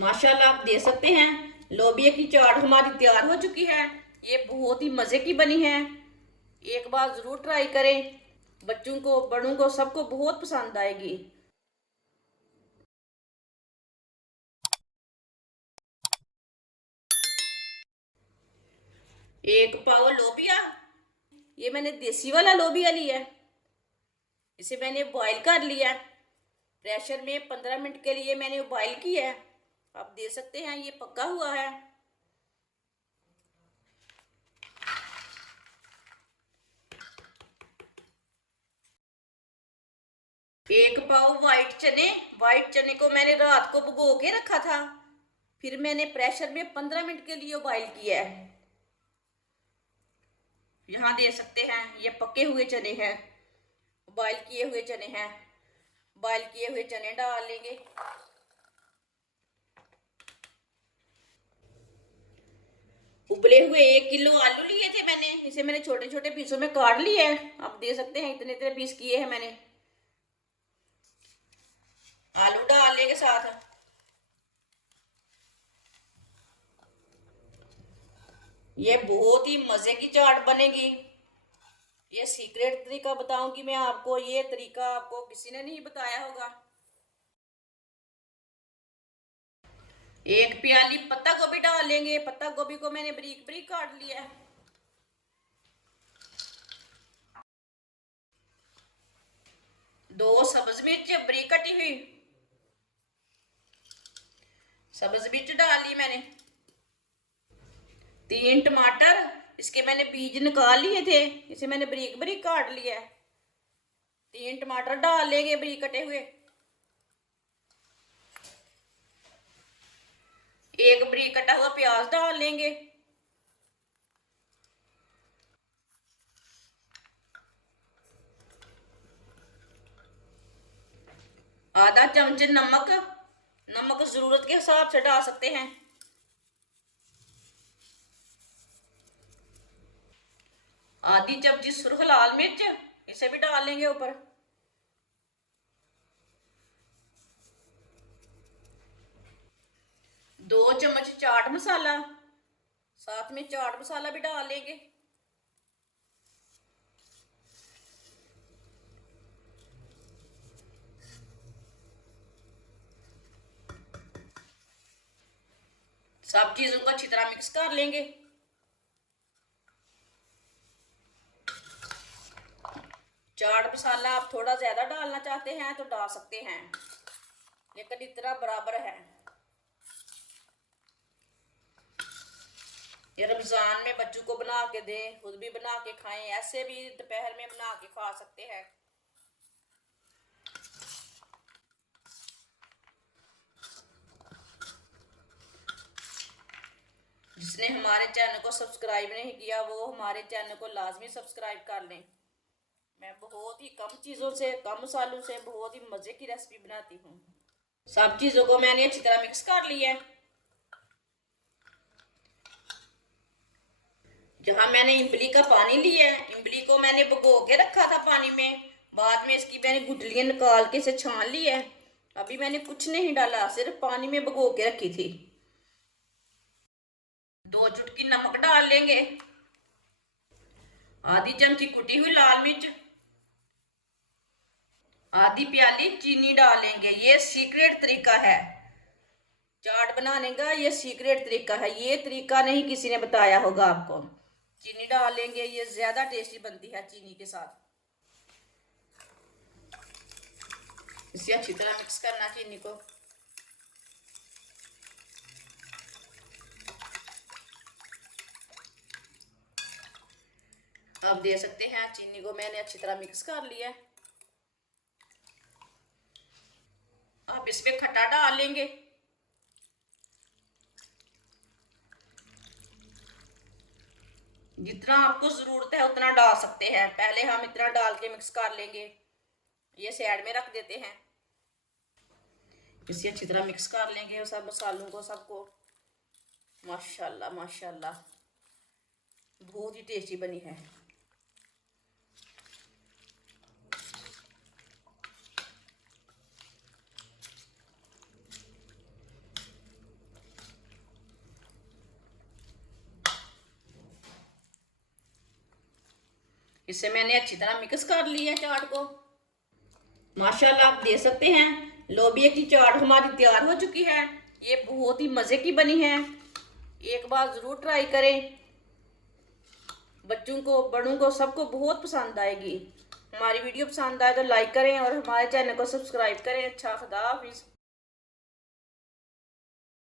माशाल्लाह आप देख सकते हैं लोबिया की चाट हमारी तैयार हो चुकी है। ये बहुत ही मज़े की बनी है। एक बार ज़रूर ट्राई करें। बच्चों को बड़ों को सबको बहुत पसंद आएगी। एक पाव लोबिया, ये मैंने देसी वाला लोबिया लिया है। इसे मैंने बॉईल कर लिया। प्रेशर में 15 मिनट के लिए मैंने बॉईल किया है। आप देख सकते हैं ये पका हुआ है। एक पाव व्हाइट चने को मैंने रात को भिगो के रखा था। फिर मैंने प्रेशर में 15 मिनट के लिए बॉईल किया है। यहाँ देख सकते हैं ये पके हुए चने हैं, बॉईल किए हुए चने हैं। बॉईल किए हुए चने डाल लेंगे। उबले हुए 1 किलो आलू लिए थे मैंने, इसे मैंने छोटे छोटे पीसों में काट लिया है। आप देख सकते हैं इतने इतने पीस किए हैं मैंने। आलू डाल लेंगे साथ। ये बहुत ही मजे की चाट बनेगी। ये सीक्रेट तरीका बताऊंगी मैं आपको। ये तरीका आपको किसी ने नहीं बताया होगा। एक प्याली पत्ता गोभी डाल लेंगे। पत्ता गोभी को मैंने बारीक बारीक काट लिया है। दो सब्ज मिर्च बारीक कटी हुई, सब्ज मिर्च डाल ली मैंने। 3 टमाटर, इसके मैंने बीज निकाल लिए थे, इसे मैंने बारीक बारीक काट लिया है। 3 टमाटर डाल लेंगे बारीक कटे हुए। एक बारीक कटा हुआ प्याज डाल लेंगे। आधा चम्मच नमक, नमक जरूरत के हिसाब से डाल सकते हैं। आधी चमची सुरख लाल मिर्च, इसे भी डाल लेंगे ऊपर। 2 चम्मच चाट मसाला, साथ में चाट मसाला भी डाल लेंगे। सब चीजों को अच्छी तरह मिक्स कर लेंगे। चाट मसाला आप थोड़ा ज्यादा डालना चाहते हैं तो डाल सकते हैं, लेकिन इतना बराबर है। ये रमजान में बच्चों को बना के दें, खुद भी बना के खाएं। ऐसे भी दोपहर में बना के खा सकते हैं। जिसने हमारे चैनल को सब्सक्राइब नहीं किया वो हमारे चैनल को लाजमी सब्सक्राइब कर लें। मैं बहुत ही कम चीज़ों से, कम मसालों से बहुत ही मज़े की रेसिपी बनाती हूँ। सब चीज़ों को मैंने अच्छी तरह मिक्स कर लिया है। जहाँ मैंने इमली का पानी लिया है, इमली को मैंने भिगो के रखा था पानी में। बाद में इसकी मैंने गुठलियाँ निकाल के इसे छान लिया है। अभी मैंने कुछ नहीं डाला, सिर्फ पानी में भिगो के रखी थी। 2 चुटकी नमक डाल लेंगे। आधी चमची कुटी हुई लाल मिर्च, आधी प्याली चीनी डालेंगे। ये सीक्रेट तरीका है चाट बनाने का। ये सीक्रेट तरीका है, ये तरीका नहीं किसी ने बताया होगा आपको। चीनी डाल लेंगे, ये ज्यादा टेस्टी बनती है चीनी के साथ। इसे अच्छी तरह मिक्स करना चीनी को। आप देख सकते हैं चीनी को मैंने अच्छी तरह मिक्स कर लिया है। आप इसमें खट्टा डाल लेंगे। जितना आपको जरूरत है उतना डाल सकते हैं। पहले हम इतना डाल के मिक्स कर लेंगे। ये साइड में रख देते हैं। इसे अच्छी तरह मिक्स कर लेंगे सब मसालों को, सबको। माशाल्लाह माशाल्लाह बहुत ही टेस्टी बनी है। इसे मैंने अच्छी तरह मिक्स कर लिया चाट को। माशाल्लाह आप देख सकते हैं लोबिया की चाट हमारी तैयार हो चुकी है। ये बहुत ही मज़े की बनी है, एक बार ज़रूर ट्राई करें। बच्चों को, बड़ों को, सबको बहुत पसंद आएगी। हमारी वीडियो पसंद आए तो लाइक करें और हमारे चैनल को सब्सक्राइब करें। अच्छा, खुदा हाफिज़।